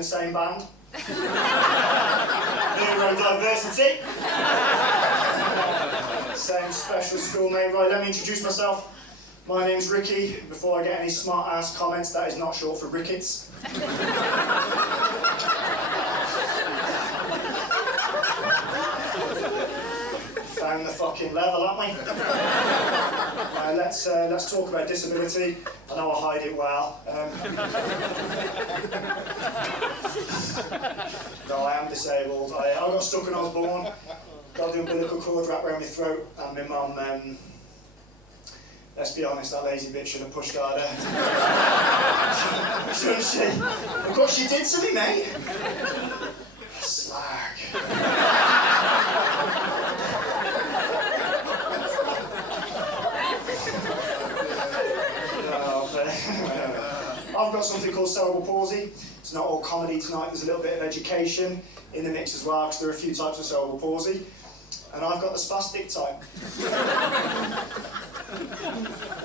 the same band. Neurodiversity. Same special schoolmate. Right, let me introduce myself. My name's Ricky. Before I get any smart-ass comments, that is not short for rickets. Found the fucking level, haven't we? Let's talk about disability. I know I hide it well. No, I am disabled. I got stuck when I was born. Got the umbilical cord wrapped around my throat, and my mum, let's be honest, that lazy bitch should have pushed harder. Shouldn't she? Of course she did to me, mate. Slag. I've got something called cerebral palsy. It's not all comedy tonight, there's a little bit of education in the mix as well, because there are a few types of cerebral palsy. And I've got the spastic type.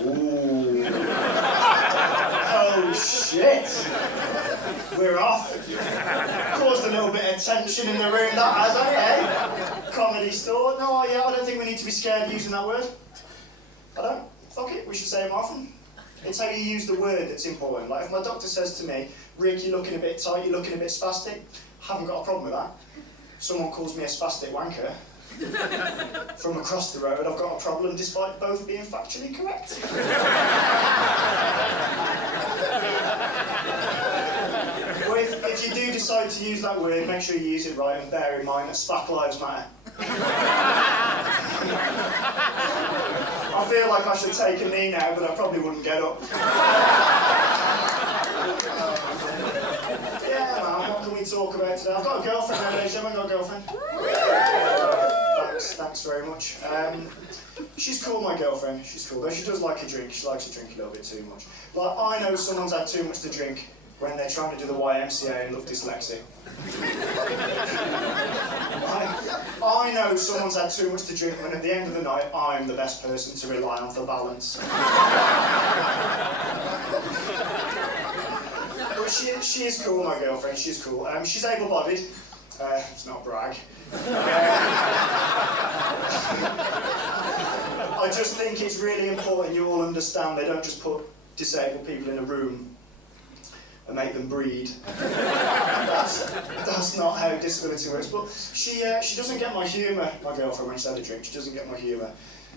Ooh. Oh shit! We're off. Caused a little bit of tension in the room, that has, eh? Comedy store. No, yeah, I don't think we need to be scared using that word. I don't. Fuck it, we should say it more often. It's how you use the word that's important. Like if my doctor says to me, Rick, you're looking a bit tight, you're looking a bit spastic, I haven't got a problem with that. If someone calls me a spastic wanker from across the road, I've got a problem despite both being factually correct. Well, if you do decide to use that word, make sure you use it right and bear in mind that SPAC lives matter. I feel like I should take a knee now, but I probably wouldn't get up. Yeah, man, what can we talk about today? I've got a girlfriend now, ladies and gentlemen. Got a girlfriend. Thanks very much. She's cool, my girlfriend. She's cool, though she does like a drink. She likes to drink a little bit too much. Like, I know someone's had too much to drink when they're trying to do the YMCA and look dyslexic. I know someone's had too much to drink when at the end of the night I'm the best person to rely on for balance. But she is cool, my girlfriend, she's cool. She's able-bodied. It's not a brag. I just think it's really important you all understand they don't just put disabled people in a room and make them breed. That's not how disability works. But she doesn't get my humour, my girlfriend, when she's had a drink. She doesn't get my humour.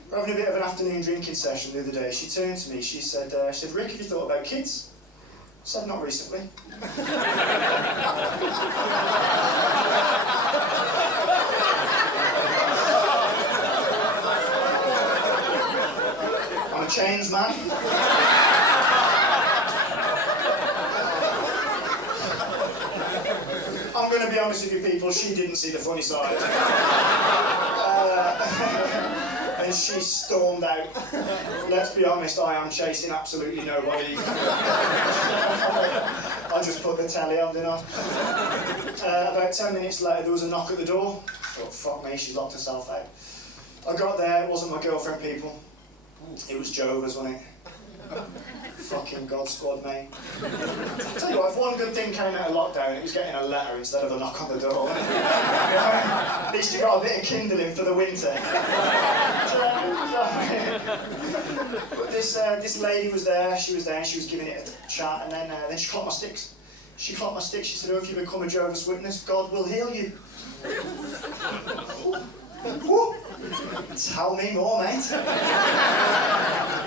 We're having a bit of an afternoon drinking session the other day. She turned to me, she said, Rick, have you thought about kids? I said, not recently. I'm a changed man. I'm going to be honest with you people, she didn't see the funny side. And she stormed out. Let's be honest, I am chasing absolutely nobody. I just put the telly on, didn't I? About 10 minutes later, there was a knock at the door. I thought, fuck me, she's locked herself out. I got there, it wasn't my girlfriend, people. It was Jehovah's, wasn't it? Fucking God Squad, mate. I'll tell you what, if one good thing came out of lockdown, it was getting a letter instead of a knock on the door. At least you got a bit of kindling for the winter. But this lady was there, she was giving it a chat, and then she clocked my sticks. She clocked my sticks, she said, oh, if you become a Jehovah's Witness, God will heal you. Tell me more, mate.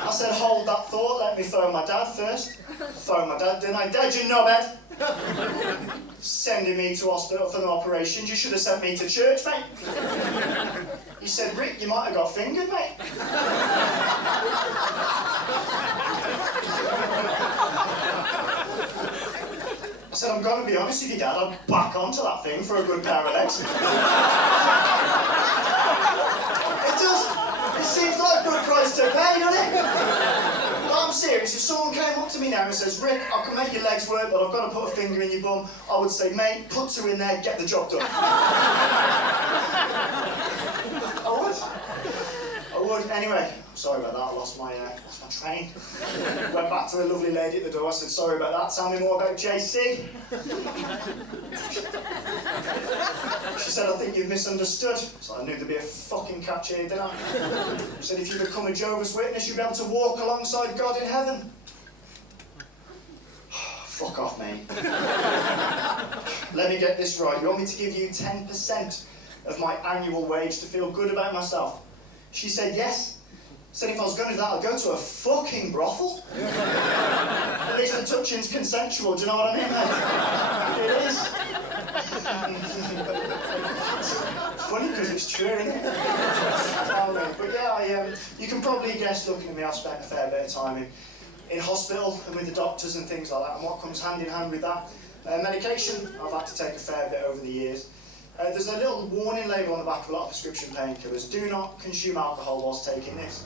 I said, hold that thought, let me phone my dad first. Phone my dad, didn't I? Dad, you knobhead. Sending me to hospital for the operations, you should have sent me to church, mate. He said, Rick, you might have got fingered, mate. I said, I'm going to be honest with you, Dad, I'll back onto that thing for a good pair of legs. It seems like a good price to pay, doesn't it? No, I'm serious. If someone came up to me now and says, Rick, I can make your legs work, but I've got to put a finger in your bum, I would say, mate, put two in there, get the job done. I would. Anyway, sorry about that, I lost my train. Went back to the lovely lady at the door, I said, sorry about that, tell me more about JC. She said, I think you've misunderstood. So I knew there'd be a fucking catch here, didn't I? She said, if you become a Jehovah's Witness, you'll be able to walk alongside God in heaven. Fuck off, mate. Let me get this right. You want me to give you 10% of my annual wage to feel good about myself? She said yes. Said if I was going to do that, I'd go to a fucking brothel. At least the touching's consensual, do you know what I mean, mate? It is. It's funny because it's true, isn't it? Oh, mate. But yeah, you can probably guess, looking at me, I've spent a fair bit of time in hospital and with the doctors and things like that, and what comes hand in hand with that. Medication, I've had to take a fair bit over the years. There's a little warning label on the back of a lot of prescription painkillers. Do not consume alcohol whilst taking this.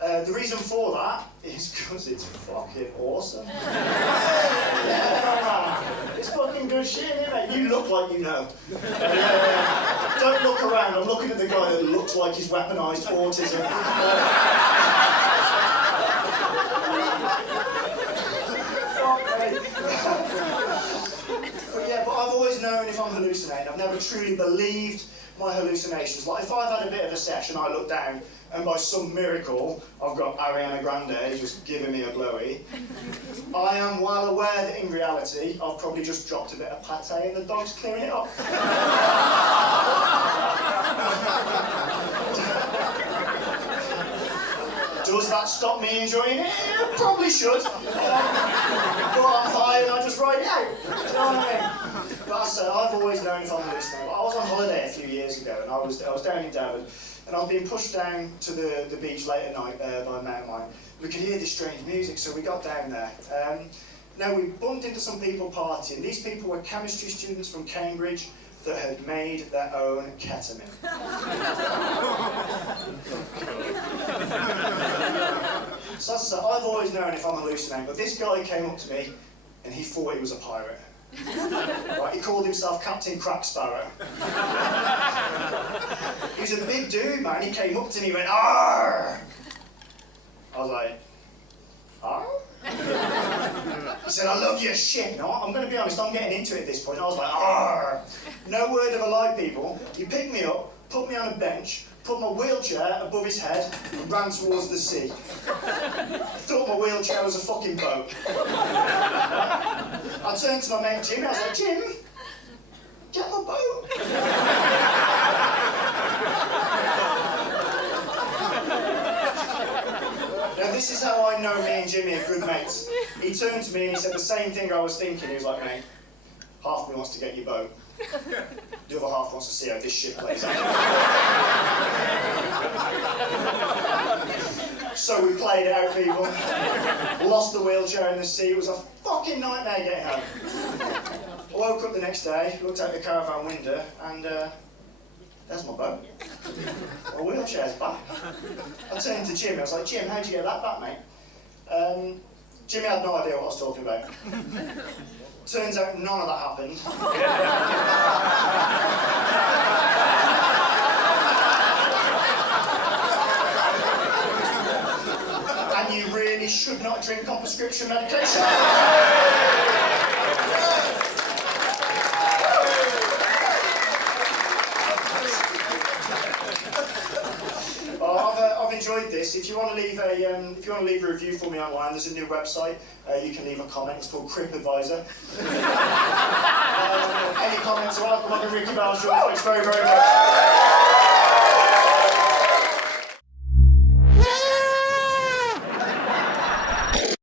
The reason for that is because it's fucking awesome. Yeah, it's fucking good shit, isn't it, mate? You look like you know. Don't look around. I'm looking at the guy that looks like he's weaponised autism. I've always known if I'm hallucinating. I've never truly believed my hallucinations. Like if I've had a bit of a session, I look down and by some miracle I've got Ariana Grande just giving me a blowy. I am well aware that in reality I've probably just dropped a bit of pate and the dog's clearing it up. Does that stop me enjoying it? It probably should. But I'm high and I just ride it out. Do you know what I mean? But as I said, I've always known if I'm hallucinating. I was on holiday a few years ago and I was down in Devon and I was being pushed down to the beach late at night by a mate of mine. We could hear this strange music, so we got down there. Now we bumped into some people partying. These people were chemistry students from Cambridge that had made their own ketamine. So as I said, I've always known if I'm hallucinating, but this guy came up to me and he thought he was a pirate. Right, he called himself Captain Crack Sparrow. He was a big dude, man. He came up to me and went, "Arr!" I was like, "Arr?" He said, "I love your shit." No, I'm going to be honest, I'm getting into it at this point. I was like, "Arr!" No word of a lie, people. He picked me up, put me on a bench, put my wheelchair above his head and ran towards the sea. I thought my wheelchair was a fucking boat. I turned to my mate Jim, I was like, "Jim, get my boat." Now this is how I know me and Jimmy are good mates. He turned to me and he said the same thing I was thinking. He was like, "Mate, half of me wants to get your boat. The other half wants to see how this shit plays out." So we played it out, people. Lost the wheelchair in the sea. It was a fucking nightmare getting home. I woke up the next day, looked out the caravan window, and there's my boat. My wheelchair's back. I turned to Jim. I was like, "Jim, how'd you get that back, mate?" Jimmy had no idea what I was talking about. Turns out none of that happened. And you really should not drink on prescription medication. I've enjoyed this. If you want to leave a review for me online, there's a new website. You can leave a comment. It's called Crip Advisor. Any comments are welcome. I'm Ricky Balshaw. Thanks very, very much.